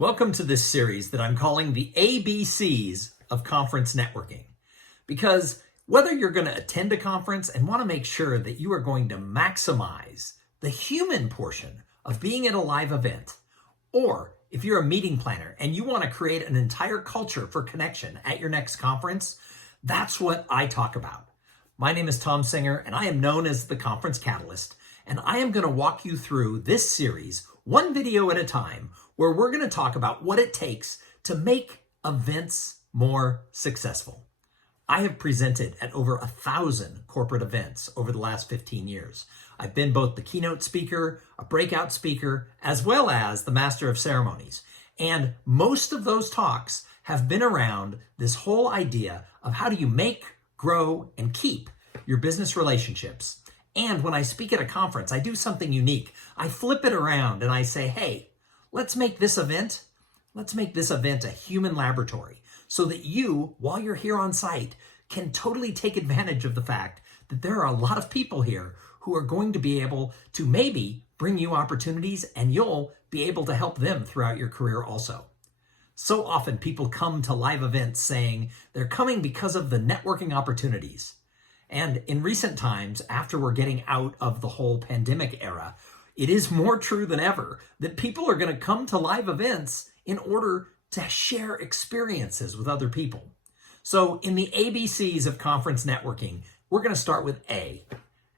Welcome to this series that I'm calling the ABCs of conference networking. Because whether you're going to attend a conference and want to make sure that you are going to maximize the human portion of being at a live event, or if you're a meeting planner and you want to create an entire culture for connection at your next conference, that's what I talk about. My name is Thom Singer, and I am known as the Conference Catalyst, and I am going to walk you through this series, one video at a time, where we're going to talk about what it takes to make events more successful. I have presented at over 1,000 corporate events over the last 15 years. I've been both the keynote speaker, a breakout speaker, as well as the master of ceremonies. And most of those talks have been around this whole idea of how do you make, grow, and keep your business relationships. And when I speak at a conference, I do something unique. I flip it around and I say, hey, let's make this event a human laboratory so that you, while you're here on site, can totally take advantage of the fact that there are a lot of people here who are going to be able to maybe bring you opportunities, and you'll be able to help them throughout your career also. So often people come to live events saying they're coming because of the networking opportunities. And in recent times, after we're getting out of the whole pandemic era, it is more true than ever that people are going to come to live events in order to share experiences with other people. So in the ABCs of conference networking, we're going to start with A.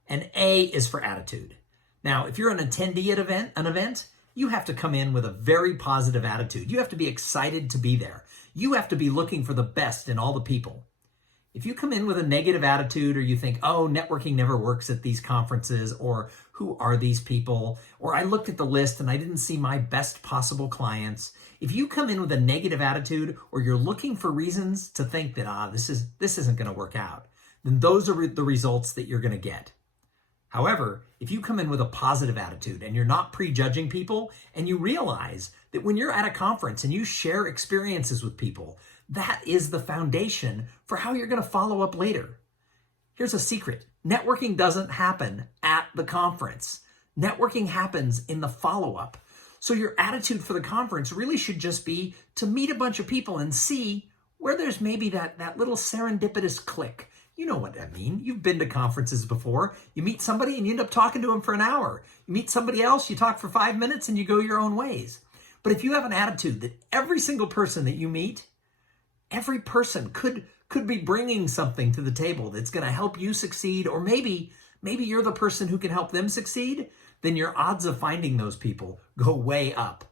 And A is for attitude. Now, if you're an attendee at an event, you have to come in with a very positive attitude. You have to be excited to be there. You have to be looking for the best in all the people. If you come in with a negative attitude, or you think, oh, networking never works at these conferences, or who are these people, or I looked at the list and I didn't see my best possible clients. If you come in with a negative attitude, or you're looking for reasons to think that, this isn't going to work out, then those are the results that you're going to get. However, if you come in with a positive attitude and you're not prejudging people, and you realize that when you're at a conference and you share experiences with people, that is the foundation for how you're going to follow up later. Here's a secret. Networking doesn't happen at the conference. Networking happens in the follow-up. So your attitude for the conference really should just be to meet a bunch of people and see where there's maybe that little serendipitous click. You know what I mean. You've been to conferences before. You meet somebody and you end up talking to them for an hour. You meet somebody else, you talk for 5 minutes, and you go your own ways. But if you have an attitude that every single person that you meet, every person could be bringing something to the table that's going to help you succeed, or maybe you're the person who can help them succeed, then your odds of finding those people go way up.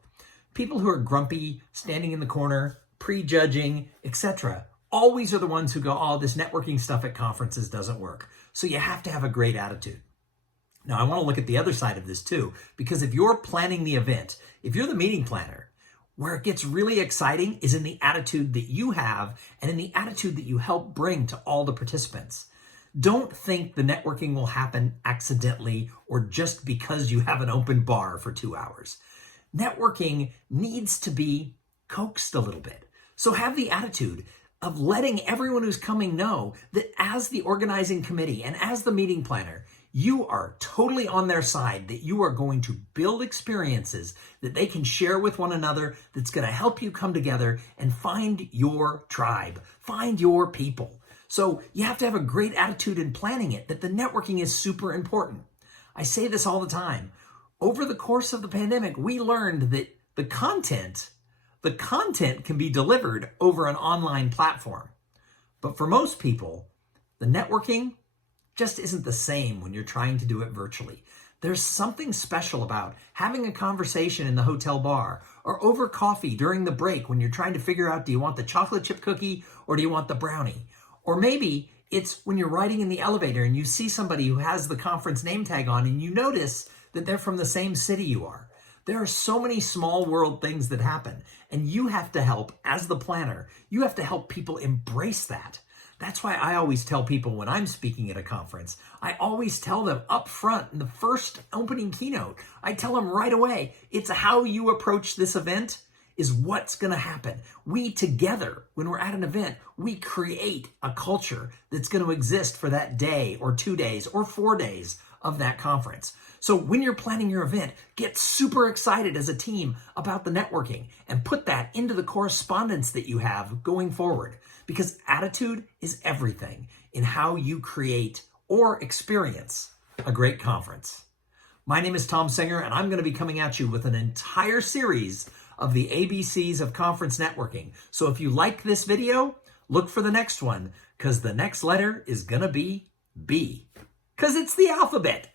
People who are grumpy, standing in the corner, prejudging, etc., always are the ones who go, oh, this networking stuff at conferences doesn't work. So you have to have a great attitude. Now, I want to look at the other side of this too, because if you're planning the event, if you're the meeting planner, where it gets really exciting is in the attitude that you have and in the attitude that you help bring to all the participants. Don't think the networking will happen accidentally or just because you have an open bar for 2 hours. Networking needs to be coaxed a little bit. So have the attitude of letting everyone who's coming know that as the organizing committee and as the meeting planner, you are totally on their side, that you are going to build experiences that they can share with one another, that's going to help you come together and find your tribe, find your people. So you have to have a great attitude in planning it, that the networking is super important. I say this all the time. Over the course of the pandemic, we learned that the content can be delivered over an online platform. But for most people, the networking just isn't the same when you're trying to do it virtually. There's something special about having a conversation in the hotel bar or over coffee during the break when you're trying to figure out, do you want the chocolate chip cookie or do you want the brownie? Or maybe it's when you're riding in the elevator and you see somebody who has the conference name tag on and you notice that they're from the same city you are. There are so many small world things that happen, and you have to help, as the planner, you have to help people embrace that. That's why I always tell people when I'm speaking at a conference, I always tell them up front in the first opening keynote, I tell them right away, it's how you approach this event is what's going to happen. We together, when we're at an event, we create a culture that's going to exist for that day or 2 days or 4 days of that conference. So when you're planning your event, get super excited as a team about the networking and put that into the correspondence that you have going forward, because attitude is everything in how you create or experience a great conference. My name is Thom Singer, and I'm going to be coming at you with an entire series of the ABCs of conference networking. So if you like this video, look for the next one, because the next letter is going to be B, because it's the alphabet.